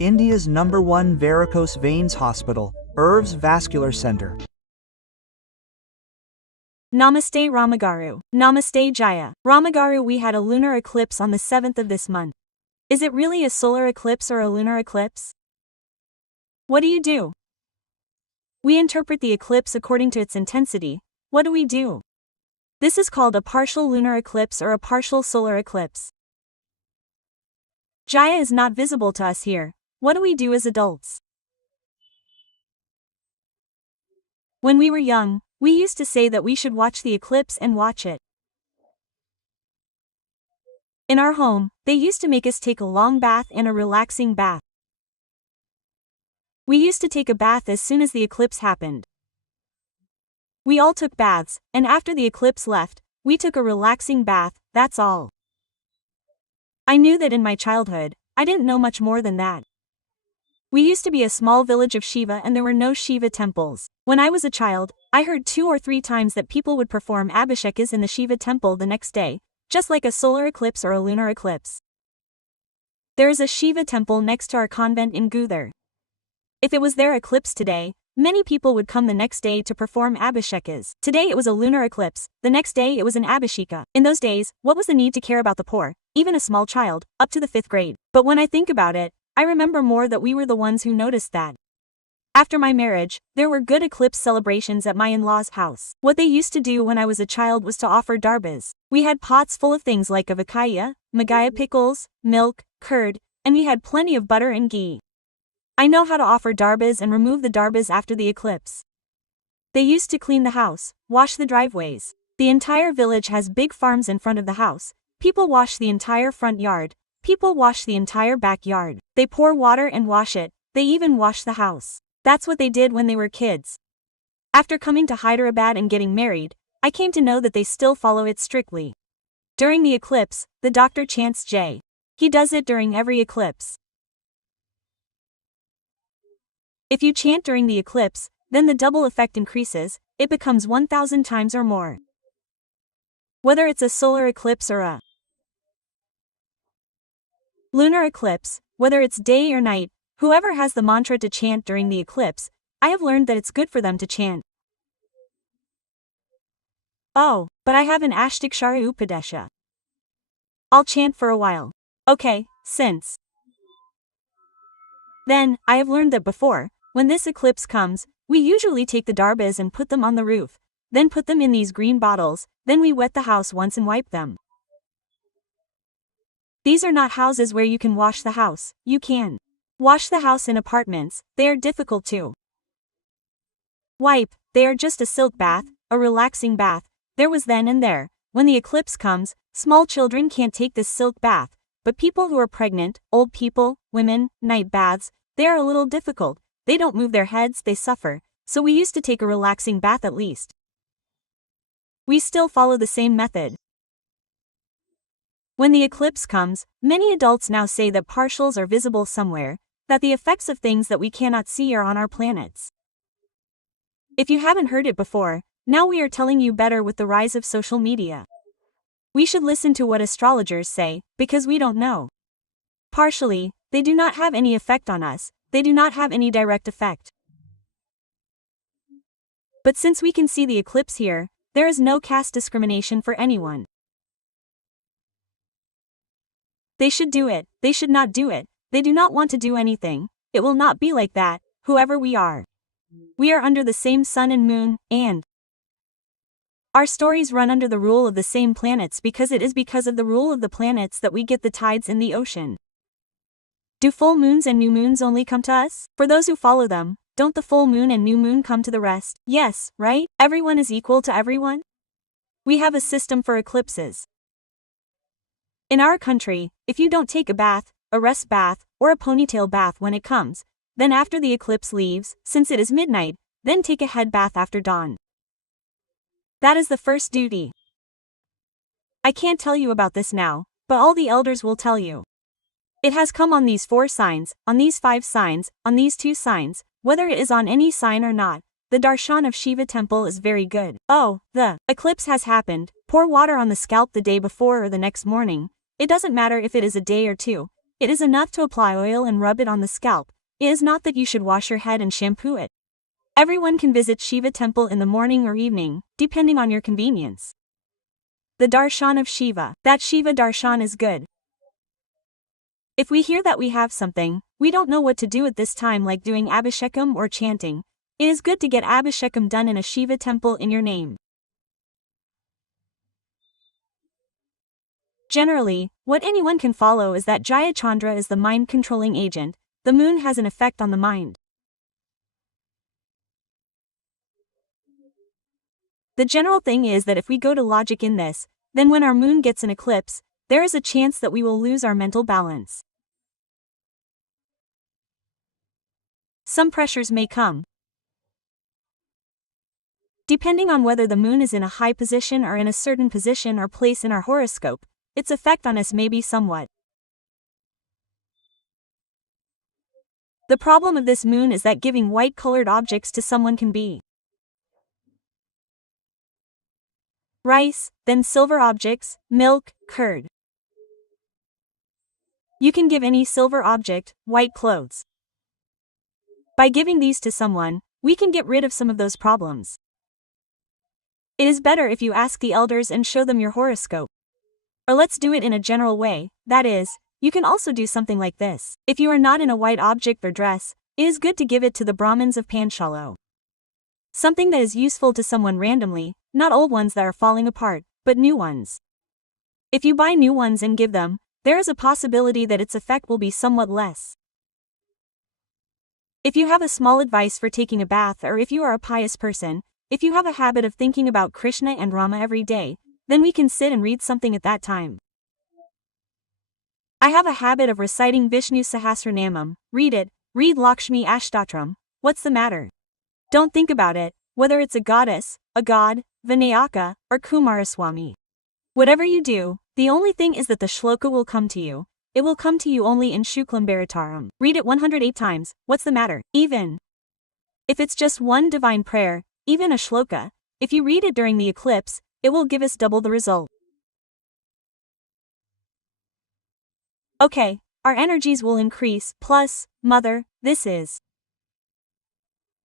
India's #1 varicose veins hospital, Irv's Vascular Center. Namaste Ramagaru. Namaste Jaya. Ramagaru, we had a lunar eclipse on the 7th of this month. Is it really a solar eclipse or a lunar eclipse? What do? We interpret the eclipse according to its intensity. What do? This is called a partial lunar eclipse or a partial solar eclipse. Jaya is not visible to us here. What do we do as adults? When we were young, we used to say that we should watch the eclipse and watch it. In our home, they used to make us take a long bath and a relaxing bath. We used to take a bath as soon as the eclipse happened. We all took baths, and after the eclipse left, we took a relaxing bath, that's all. I knew that in my childhood, I didn't know much more than that. We used to be a small village of Shiva and there were no Shiva temples. When I was a child, I heard 2 or 3 times that people would perform abhishekas in the Shiva temple the next day, just like a solar eclipse or a lunar eclipse. There is a Shiva temple next to our convent in Gudar. If it was their eclipse today, many people would come the next day to perform abhishekas. Today it was a lunar eclipse, the next day it was an abhisheka. In those days, what was the need to care about the poor, even a small child, up to the 5th grade? But when I think about it, I remember more that we were the ones who noticed that. After my marriage, there were good eclipse celebrations at my in-laws' house. What they used to do when I was a child was to offer darbas. We had pots full of things like avakaya, magaya pickles, milk, curd, and we had plenty of butter and ghee. I know how to offer darbas and remove the darbas after the eclipse. They used to clean the house, wash the driveways. The entire village has big farms in front of the house. People wash the entire front yard. People wash the entire backyard. They pour water and wash it. They even wash the house. That's what they did when they were kids. After coming to Hyderabad and getting married, I came to know that they still follow it strictly. During the eclipse, the doctor chants Jai. He does it during every eclipse. If you chant during the eclipse, then the double effect increases, it becomes 1,000 times or more. Whether it's a solar eclipse or a lunar eclipse, whether it's day or night, whoever has the mantra to chant during the eclipse, I have learned that it's good for them to chant. Oh, but I have an Ashtakshara Upadesha. I'll chant for a while. Okay, since then, I have learned that before, when this eclipse comes, we usually take the darbas and put them on the roof, then put them in these green bottles, then we wet the house once and wipe them. These are not houses where you can wash the house. You can wash the house in apartments, they are difficult to wipe, they are just a silk bath, a relaxing bath. There was then and there, when the eclipse comes, small children can't take this silk bath, but people who are pregnant, old people, women, night baths, they are a little difficult, they don't move their heads, they suffer, so we used to take a relaxing bath at least. We still follow the same method. When the eclipse comes, many adults now say that partials are visible somewhere, that the effects of things that we cannot see are on our planets. If you haven't heard it before, now we are telling you better with the rise of social media. We should listen to what astrologers say, because we don't know. Partially, they do not have any effect on us, they do not have any direct effect. But since we can see the eclipse here, there is no caste discrimination for anyone. They should do it, they should not do it, they do not want to do anything, it will not be like that, whoever we are. We are under the same sun and moon, and our stories run under the rule of the same planets because it is because of the rule of the planets that we get the tides in the ocean. Do full moons and new moons only come to us? For those who follow them, don't the full moon and new moon come to the rest? Yes, right? Everyone is equal to everyone? We have a system for eclipses. In our country, if you don't take a bath, a rest bath, or a ponytail bath when it comes, then after the eclipse leaves, since it is midnight, then take a head bath after dawn. That is the first duty. I can't tell you about this now, but all the elders will tell you. It has come on these 4 signs, on these 5 signs, on these 2 signs, whether it is on any sign or not. The darshan of Shiva temple is very good. Oh, the eclipse has happened, pour water on the scalp the day before or the next morning. It doesn't matter if it is a day or 2. It is enough to apply oil and rub it on the scalp. It is not that you should wash your head and shampoo it. Everyone can visit Shiva temple in the morning or evening, depending on your convenience. The darshan of Shiva. That Shiva darshan is good. If we hear that we have something, we don't know what to do at this time, like doing abhishekam or chanting. It is good to get abhishekam done in a Shiva temple in your name. Generally, what anyone can follow is that Jaya Chandra is the mind-controlling agent. The moon has an effect on the mind. The general thing is that if we go to logic in this, then when our moon gets an eclipse, there is a chance that we will lose our mental balance. Some pressures may come. Depending on whether the moon is in a high position or in a certain position or place in our horoscope, its effect on us may be somewhat. The problem of this moon is that giving white-colored objects to someone can be rice, then silver objects, milk, curd. You can give any silver object, white clothes. By giving these to someone, we can get rid of some of those problems. It is better if you ask the elders and show them your horoscope. Or let's do it in a general way, that is, you can also do something like this. If you are not in a white object or dress, it is good to give it to the Brahmins of Panchalo. Something that is useful to someone randomly, not old ones that are falling apart, but new ones. If you buy new ones and give them, there is a possibility that its effect will be somewhat less. If you have a small advice for taking a bath, or if you are a pious person, if you have a habit of thinking about Krishna and Rama every day, then we can sit and read something at that time. I have a habit of reciting Vishnu Sahasranamam. Read it, read Lakshmi Ashtatram. What's the matter? Don't think about it, whether it's a goddess, a god, Vinayaka, or Kumaraswamy. Whatever you do, the only thing is that the shloka will come to you. It will come to you only in Shuklam Bharataram. Read it 108 times, what's the matter? Even if it's just one divine prayer, even a shloka, if you read it during the eclipse, it will give us double the result. Okay, our energies will increase, plus, mother, this is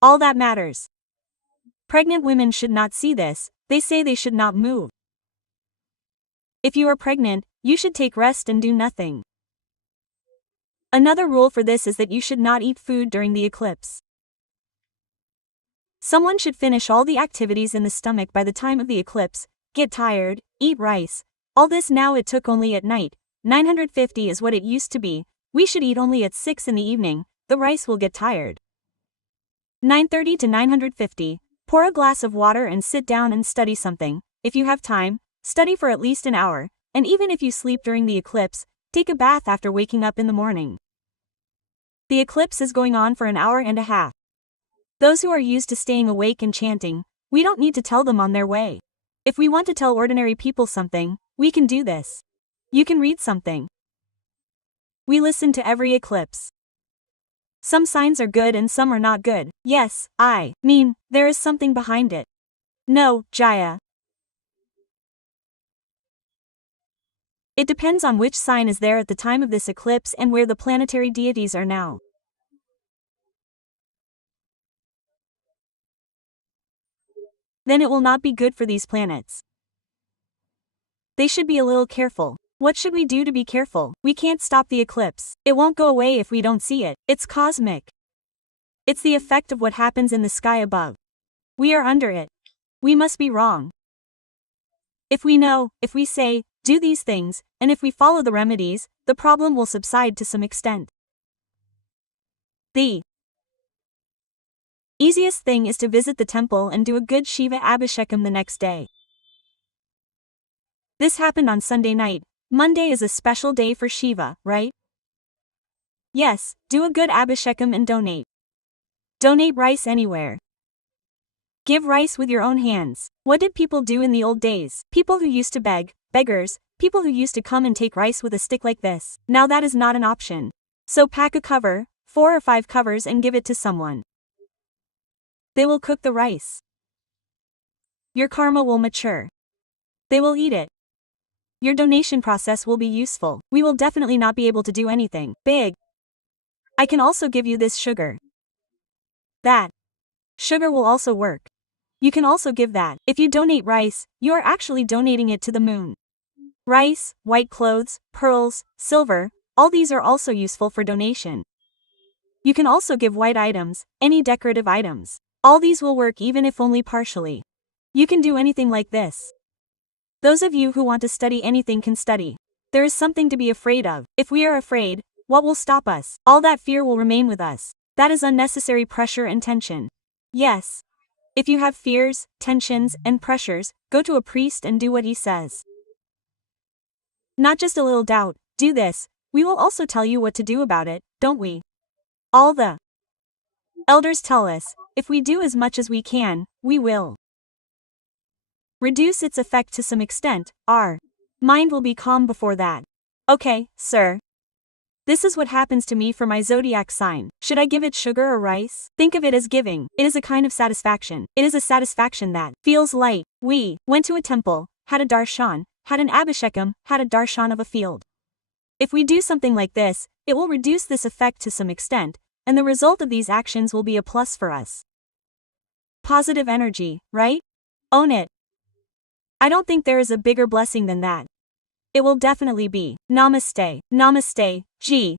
all that matters. Pregnant women should not see this, they say they should not move. If you are pregnant, you should take rest and do nothing. Another rule for this is that you should not eat food during the eclipse. Someone should finish all the activities in the stomach by the time of the eclipse, get tired, eat rice. All this now it took only at night, 950 is what it used to be, we should eat only at 6 in the evening, the rice will get tired. 930 to 950, pour a glass of water and sit down and study something. If you have time, study for at least an hour, and even if you sleep during the eclipse, take a bath after waking up in the morning. The eclipse is going on for an hour and a half. Those who are used to staying awake and chanting, we don't need to tell them on their way. If we want to tell ordinary people something, we can do this. You can read something. We listen to every eclipse. Some signs are good and some are not good. Yes, I mean, there is something behind it. No, Jaya. It depends on which sign is there at the time of this eclipse and where the planetary deities are now. Then it will not be good for these planets. They should be a little careful. What should we do to be careful? We can't stop the eclipse. It won't go away if we don't see it. It's cosmic. It's the effect of what happens in the sky above. We are under it. We must be wrong. If we know, if we say, do these things, and if we follow the remedies, the problem will subside to some extent. The easiest thing is to visit the temple and do a good Shiva Abhishekam the next day. This happened on Sunday night. Monday is a special day for Shiva, right? Yes, do a good Abhishekam and donate. Donate rice anywhere. Give rice with your own hands. What did people do in the old days? People who used to beg, beggars, people who used to come and take rice with a stick like this. Now that is not an option. So pack a cover, 4 or 5 covers, and give it to someone. They will cook the rice. Your karma will mature. They will eat it. Your donation process will be useful. We will definitely not be able to do anything big. I can also give you this sugar. That sugar will also work. You can also give that. If you donate rice, you are actually donating it to the moon. Rice, white clothes, pearls, silver, all these are also useful for donation. You can also give white items, any decorative items. All these will work even if only partially. You can do anything like this. Those of you who want to study anything can study. There is something to be afraid of. If we are afraid, what will stop us? All that fear will remain with us. That is unnecessary pressure and tension. Yes. If you have fears, tensions, and pressures, go to a priest and do what he says. Not just a little doubt, do this. We will also tell you what to do about it, don't we? All the elders tell us, if we do as much as we can, we will reduce its effect to some extent. Our mind will be calm before that. Okay, sir. This is what happens to me for my zodiac sign. Should I give it sugar or rice? Think of it as giving. It is a kind of satisfaction. It is a satisfaction that feels light. We went to a temple, had a darshan, had an abhishekam, had a darshan of a field. If we do something like this, it will reduce this effect to some extent, and the result of these actions will be a plus for us. Positive energy, right? Own it. I don't think there is a bigger blessing than that. It will definitely be. Namaste. Namaste. G.